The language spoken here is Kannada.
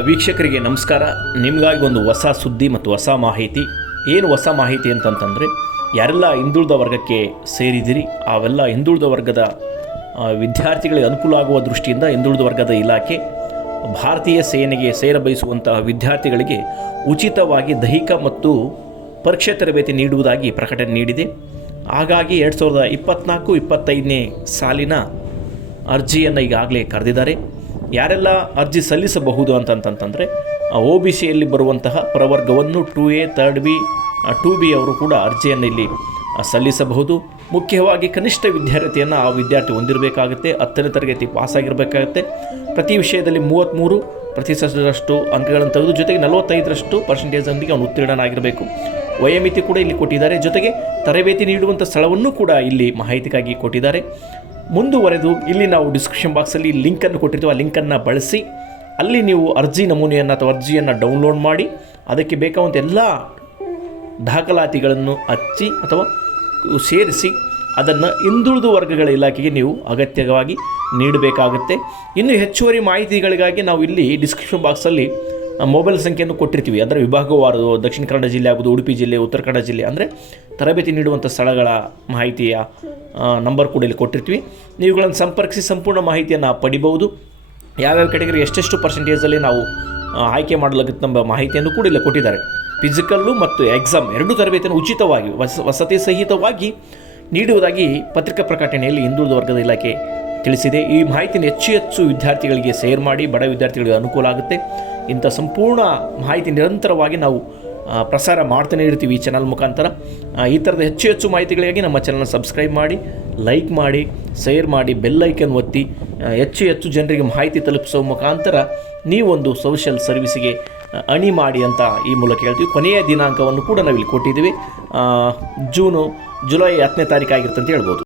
ವೀಕ್ಷಕರಿಗೆ ನಮಸ್ಕಾರ. ನಿಮಗಾಗಿ ಒಂದು ಹೊಸ ಸುದ್ದಿ ಮತ್ತು ಹೊಸ ಮಾಹಿತಿ. ಏನು ಹೊಸ ಮಾಹಿತಿ ಅಂತಂತಂದರೆ, ಯಾರೆಲ್ಲ ಹಿಂದುಳಿದ ವರ್ಗಕ್ಕೆ ಸೇರಿದಿರಿ, ಅವೆಲ್ಲ ಹಿಂದುಳಿದ ವರ್ಗದ ವಿದ್ಯಾರ್ಥಿಗಳಿಗೆ ಅನುಕೂಲ ಆಗುವ ದೃಷ್ಟಿಯಿಂದ ಹಿಂದುಳಿದ ವರ್ಗದ ಇಲಾಖೆ ಭಾರತೀಯ ಸೇನೆಗೆ ಸೇರಬಯಸುವಂತಹ ವಿದ್ಯಾರ್ಥಿಗಳಿಗೆ ಉಚಿತವಾಗಿ ದೈಹಿಕ ಮತ್ತು ಪರೀಕ್ಷೆ ತರಬೇತಿ ನೀಡುವುದಾಗಿ ಪ್ರಕಟಣೆ ನೀಡಿದೆ. ಹಾಗಾಗಿ ಎರಡು ಸಾವಿರದ ಇಪ್ಪತ್ತ್ನಾಲ್ಕು ಇಪ್ಪತ್ತೈದನೇ ಸಾಲಿನ ಅರ್ಜಿಯನ್ನು ಈಗಾಗಲೇ ಕರೆದಿದ್ದಾರೆ. ಯಾರೆಲ್ಲ ಅರ್ಜಿ ಸಲ್ಲಿಸಬಹುದು ಅಂತಂತಂತಂದರೆ ಒ ಬಿ ಸಿಯಲ್ಲಿ ಬರುವಂತಹ ಪ್ರವರ್ಗವನ್ನು two A third B two B ಅವರು ಕೂಡ ಅರ್ಜಿಯನ್ನು ಇಲ್ಲಿ ಸಲ್ಲಿಸಬಹುದು. ಮುಖ್ಯವಾಗಿ ಕನಿಷ್ಠ ವಿದ್ಯಾರ್ಥಿಯನ್ನು ಆ ವಿದ್ಯಾರ್ಥಿ ಹೊಂದಿರಬೇಕಾಗುತ್ತೆ, ಹತ್ತನೇ ತರಗತಿ ಪಾಸಾಗಿರಬೇಕಾಗುತ್ತೆ. ಪ್ರತಿ ವಿಷಯದಲ್ಲಿ ಮೂವತ್ತ್ಮೂರು ಪ್ರತಿಶತದಷ್ಟು ಅಂಕಗಳನ್ನು ತೆಗೆದು, ಜೊತೆಗೆ ನಲವತ್ತೈದರಷ್ಟು ಪರ್ಸೆಂಟೇಜ್ನೊಂದಿಗೆ ಅವನು ಉತ್ತೀರ್ಣನಾಗಿರಬೇಕು. ವಯೋಮಿತಿ ಕೂಡ ಇಲ್ಲಿ ಕೊಟ್ಟಿದ್ದಾರೆ. ಜೊತೆಗೆ ತರಬೇತಿ ನೀಡುವಂಥ ಸ್ಥಳವನ್ನು ಕೂಡ ಇಲ್ಲಿ ಮಾಹಿತಿಗಾಗಿ ಕೊಟ್ಟಿದ್ದಾರೆ. ಮುಂದುವರೆದು ಇಲ್ಲಿ ನಾವು ಡಿಸ್ಕ್ರಿಪ್ಷನ್ ಬಾಕ್ಸಲ್ಲಿ ಲಿಂಕನ್ನು ಕೊಟ್ಟಿರ್ತೀವಿ. ಆ ಲಿಂಕನ್ನು ಬಳಸಿ, ಅಲ್ಲಿ ನೀವು ಅರ್ಜಿ ನಮೂನೆಯನ್ನು ಅಥವಾ ಅರ್ಜಿಯನ್ನು ಡೌನ್ಲೋಡ್ ಮಾಡಿ, ಅದಕ್ಕೆ ಬೇಕಾದಂಥ ಎಲ್ಲ ದಾಖಲಾತಿಗಳನ್ನು ಹಚ್ಚಿ ಅಥವಾ ಸೇರಿಸಿ, ಅದನ್ನು ಹಿಂದುಳಿದ ವರ್ಗಗಳ ಇಲಾಖೆಗೆ ನೀವು ಅಗತ್ಯವಾಗಿ ನೀಡಬೇಕಾಗುತ್ತೆ. ಇನ್ನು ಹೆಚ್ಚುವರಿ ಮಾಹಿತಿಗಳಿಗಾಗಿ ನಾವು ಇಲ್ಲಿ ಡಿಸ್ಕ್ರಿಪ್ಷನ್ ಬಾಕ್ಸಲ್ಲಿ ಮೊಬೈಲ್ ಸಂಖ್ಯೆಯನ್ನು ಕೊಟ್ಟಿರ್ತೀವಿ. ಅಂದರೆ ವಿಭಾಗವಾರು ದಕ್ಷಿಣ ಕನ್ನಡ ಜಿಲ್ಲೆ ಆಗ್ಬೋದು ಉಡುಪಿ ಜಿಲ್ಲೆ, ಉತ್ತರ ಕನ್ನಡ ಜಿಲ್ಲೆ. ಅಂದರೆ ತರಬೇತಿ ನೀಡುವಂಥ ಸ್ಥಳಗಳ ಮಾಹಿತಿಯ ನಂಬರ್ ಕೂಡ ಇಲ್ಲಿ ಕೊಟ್ಟಿರ್ತೀವಿ. ನೀವುಗಳನ್ನು ಸಂಪರ್ಕಿಸಿ ಸಂಪೂರ್ಣ ಮಾಹಿತಿಯನ್ನು ಪಡಿಬಹುದು. ಯಾವ್ಯಾವ ಕೆಟಗರಿ ಎಷ್ಟೆಷ್ಟು ಪರ್ಸೆಂಟೇಜಲ್ಲಿ ನಾವು ಆಯ್ಕೆ ಮಾಡಲಾಗುತ್ತೆ ಎಂಬ ಮಾಹಿತಿಯನ್ನು ಕೂಡ ಇಲ್ಲಿ ಕೊಟ್ಟಿದ್ದಾರೆ. ಫಿಸಿಕಲ್ಲು ಮತ್ತು ಎಕ್ಸಾಮ್ ಎರಡೂ ತರಬೇತಿಯನ್ನು ಉಚಿತವಾಗಿ, ವಸ, ವಸತಿ ಸಹಿತವಾಗಿ ನೀಡುವುದಾಗಿ ಪತ್ರಿಕಾ ಪ್ರಕಟಣೆಯಲ್ಲಿ ಹಿಂದುಳಿದ ವರ್ಗದ ಇಲಾಖೆ ತಿಳಿಸಿದೆ. ಈ ಮಾಹಿತಿಯನ್ನು ಹೆಚ್ಚು ಹೆಚ್ಚು ವಿದ್ಯಾರ್ಥಿಗಳಿಗೆ ಶೇರ್ ಮಾಡಿ, ಬಡ ವಿದ್ಯಾರ್ಥಿಗಳಿಗೆ ಅನುಕೂಲ ಆಗುತ್ತೆ. ಇಂಥ ಸಂಪೂರ್ಣ ಮಾಹಿತಿ ನಿರಂತರವಾಗಿ ನಾವು ಪ್ರಸಾರ ಮಾಡ್ತಾನೆ ಇರ್ತೀವಿ ಈ ಚಾನಲ್ ಮುಖಾಂತರ. ಈ ಥರದ ಹೆಚ್ಚು ಹೆಚ್ಚು ಮಾಹಿತಿಗಳಿಗಾಗಿ ನಮ್ಮ ಚಾನಲ್ನ ಸಬ್ಸ್ಕ್ರೈಬ್ ಮಾಡಿ ಲೈಕ್ ಮಾಡಿ ಶೇರ್ ಮಾಡಿ ಬೆಲ್ ಐಕನ್ ಒತ್ತಿ ಹೆಚ್ಚು ಹೆಚ್ಚು ಜನರಿಗೆ ಮಾಹಿತಿ ತಲುಪಿಸೋ ಮುಖಾಂತರ ನೀವೊಂದು ಸೋಷಿಯಲ್ ಸರ್ವಿಸಿಗೆ ಅಣಿ ಮಾಡಿ ಅಂತ ಈ ಮೂಲಕ ಹೇಳ್ತೀವಿ. ಕೊನೆಯ ದಿನಾಂಕವನ್ನು ಕೂಡ ನಾವಿಲ್ಲಿ ಕೊಟ್ಟಿದ್ದೀವಿ. ಜೂನು ಜುಲೈ ಹತ್ತನೇ ತಾರೀಕು ಆಗಿರುತ್ತೆ ಅಂತ ಹೇಳ್ಬೋದು.